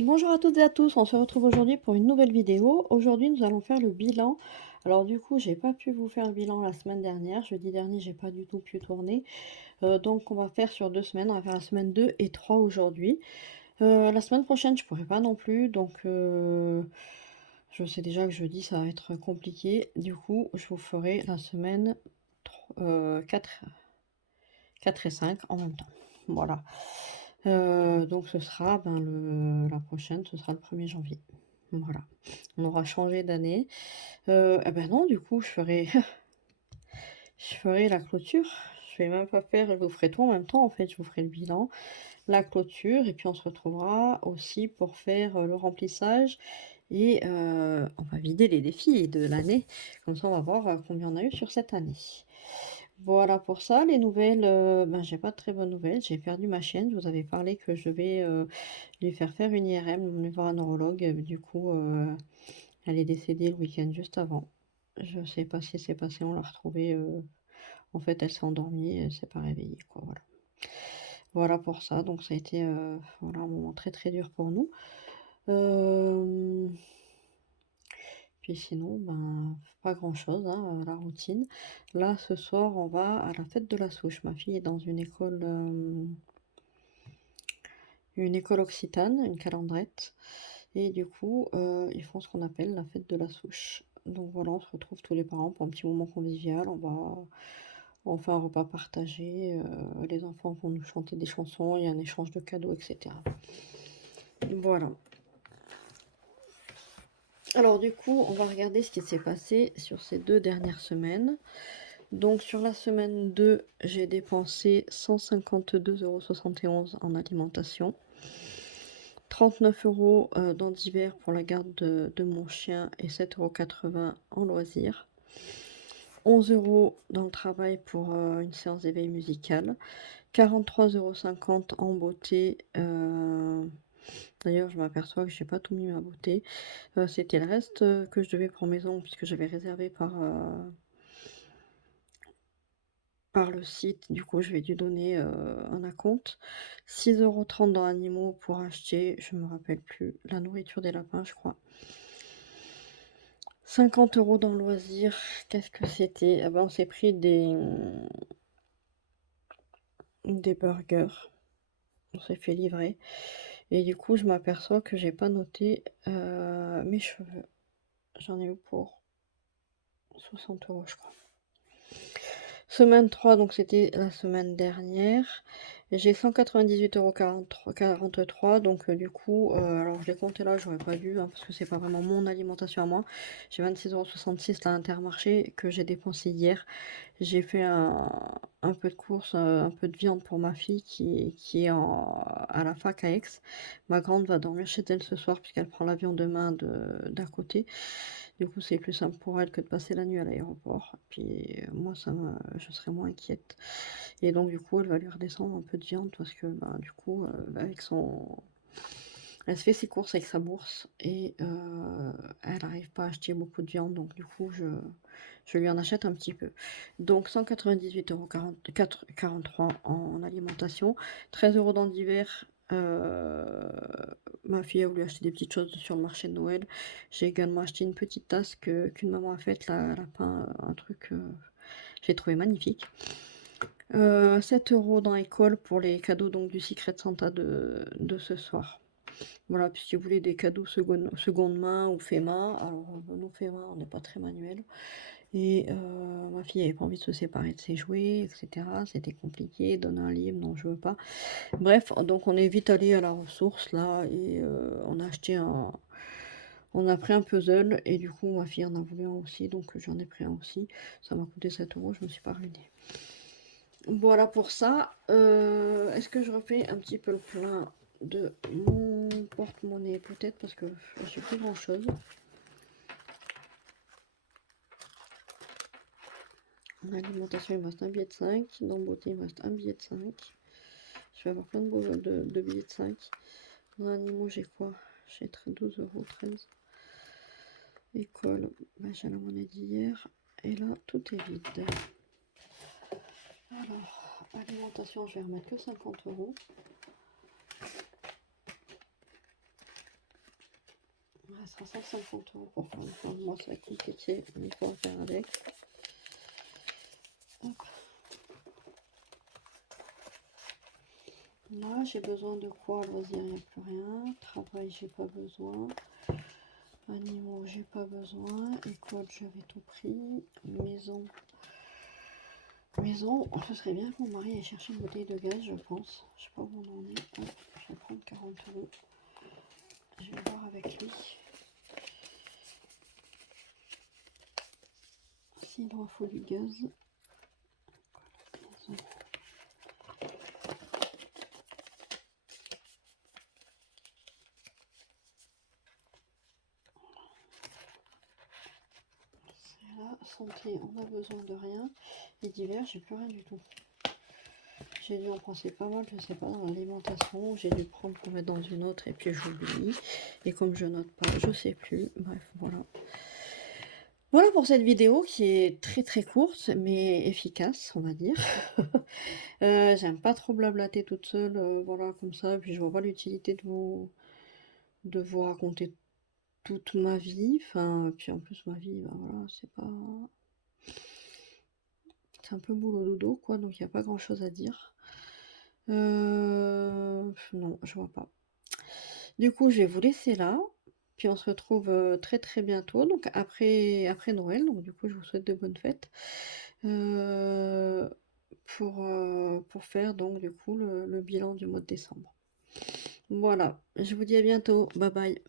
Bonjour à toutes et à tous, on se retrouve aujourd'hui pour une nouvelle vidéo. Aujourd'hui, nous allons faire le bilan. Alors du coup, j'ai pas pu vous faire le bilan la semaine dernière. Jeudi dernier, j'ai pas du tout pu tourner. Donc on va faire sur 2 semaines. On va faire la semaine 2 et 3 aujourd'hui. La semaine prochaine, je pourrais pas non plus. Donc je sais déjà que jeudi, ça va être compliqué. Du coup, je vous ferai la semaine 4, 4 et 5 en même temps. Voilà. Donc ce sera, ben, la prochaine, ce sera le 1er janvier. Voilà. On aura changé d'année. Et bah, non, du coup, je ferai je ferai la clôture. Je vais même pas faire je vous ferai tout en même temps, en fait. Je vous ferai le bilan, la clôture et puis on se retrouvera aussi pour faire, le remplissage et on va vider les défis de l'année. Comme ça, on va voir, combien on a eu sur cette année. Voilà pour ça. Les nouvelles, ben, j'ai pas de très bonnes nouvelles. J'ai perdu ma chienne. Je vous avais parlé que je vais, lui faire une IRM, lui voir un neurologue. Du coup, elle est décédée le week-end juste avant. Je sais pas ce qui s'est passé, on l'a retrouvée, en fait, elle s'est endormie, elle s'est pas réveillée, quoi, voilà. Voilà pour ça, donc ça a été, voilà, un moment très, très dur pour nous. Hem, puis sinon, ben, pas grand-chose, hein, la routine. Là, ce soir, on va à la fête de la souche. Ma fille est dans une école occitane, une calendrette et du coup, ils font ce qu'on appelle la fête de la souche. Donc voilà, on se retrouve tous les parents pour un petit moment convivial. On fait un repas partagé, les enfants vont nous chanter des chansons, il y a un échange de cadeaux et cetera. Voilà. Alors du coup, on va regarder ce qui s'est passé sur ces 2 dernières semaines. Donc sur la semaine 2, j'ai dépensé 152,71 € en alimentation. 39 € dans divers pour la garde de mon chien et 7,80 € en loisirs. 11 € dans le travail pour, une séance d'éveil musical. 43,50 € en beauté, d'ailleurs je m'aperçois que j'ai pas tout mis ma beauté. C'était le reste, que je devais pour mes ongles puisque j'avais réservé par le site. Du coup, je vais dû donner, un acompte. 6,30 € dans animaux pour acheter, je me rappelle plus, la nourriture des lapins, je crois. 50 € dans loisirs, qu'est-ce que c'était? Ah ben, on s'est pris des burgers, on s'est fait livrer et du coup, je m'aperçois que j'ai pas noté, mes cheveux. J'en ai eu pour 60 € je crois. Semaine 3, donc c'était la semaine dernière. J'ai 198,43 € donc du coup, alors je l'ai compté là, j'aurais pas dû, hein, parce que c'est pas vraiment mon alimentation à moi. J'ai 26,66 € à Intermarché que j'ai dépensé hier. J'ai fait un peu de courses, un peu de viande pour ma fille qui est à la fac à Aix. Ma grande va dormir chez elle ce soir puisqu'elle prend l'avion demain d'à côté. Du coup, c'est plus simple pour elle que de passer la nuit à l'aéroport. Puis moi, je serai moins inquiète. Et donc, du coup, elle va lui redescendre un peu de viande parce que, ben, du coup, elle se fait ses courses avec sa bourse et elle n'arrive pas à acheter beaucoup de viande. Donc, du coup, je lui en achète un petit peu. Donc, 198,43 € en alimentation, 13 € dans divers. Ma fille a voulu acheter des petites choses sur le marché de Noël. J'ai également acheté une petite tasse qu'une maman a faite, la lapin, un truc, j'ai trouvé magnifique. 7 € dans école pour les cadeaux donc du Secret Santa de ce soir. Voilà, puis si vous voulez des cadeaux seconde main ou fait main, alors nous fait main, on n'est pas très manuel et ma fille avait pas envie de se séparer de ses jouets et cetera. C'était compliqué, donner un livre, non je veux pas. Bref, donc on est vite allé à la ressource là et on a pris un puzzle et du coup ma fille en a voulu un aussi, donc j'en ai pris un aussi. Ça m'a coûté 7 €, je me suis pas ruinée. Voilà pour ça. Est-ce que je refais un petit peu le plein de mon porte-monnaie? Peut-être parce que j'ai plus grand-chose. En alimentation, il me reste un billet de 5. Dans beauté, il me reste un billet de 5. Je vais avoir plein de billets de 5. Dans animaux, j'ai quoi? J'ai 12,13 €. École, bah, j'ai la monnaie d'hier. Et là, tout est vide. Alors, alimentation, je vais remettre que 50 €. Il restera 150 € pour faire une fin de mois, ça va être compliqué, mais il faudra faire avec. Hop. Là, j'ai besoin de quoi? Loisir, il n'y a plus rien. Travail, j'ai pas besoin. Animaux, j'ai pas besoin. École, j'avais tout pris. Maison. Maison, ce serait bien que mon mari aille chercher une bouteille de gaz, je pense. Je sais pas où on en est. Hop, je vais prendre 40 €. Je vais voir avec lui s'il en faut du gaz. Maison. C'est là, santé, on a besoin de rien. Et divers, j'ai plus rien du tout. J'ai dû en penser pas mal, je sais pas, dans l'alimentation. J'ai dû prendre pour mettre dans une autre et puis j'oublie. Et comme je note pas, je sais plus. Bref, voilà. Voilà pour cette vidéo qui est très très courte mais efficace, on va dire. J'aime pas trop blablater toute seule, voilà comme ça, puis je vois pas l'utilité de vous raconter toute ma vie. Enfin, puis en plus ma vie, bah, voilà, c'est un peu boulot dodo quoi, donc il y a pas grand chose à dire. Non, je vois pas. Du coup, je vais vous laisser là, puis on se retrouve, très, très bientôt, donc après Noël, donc du coup, je vous souhaite de bonnes fêtes, pour faire donc du coup le bilan du mois de décembre. Voilà, je vous dis à bientôt. Bye bye.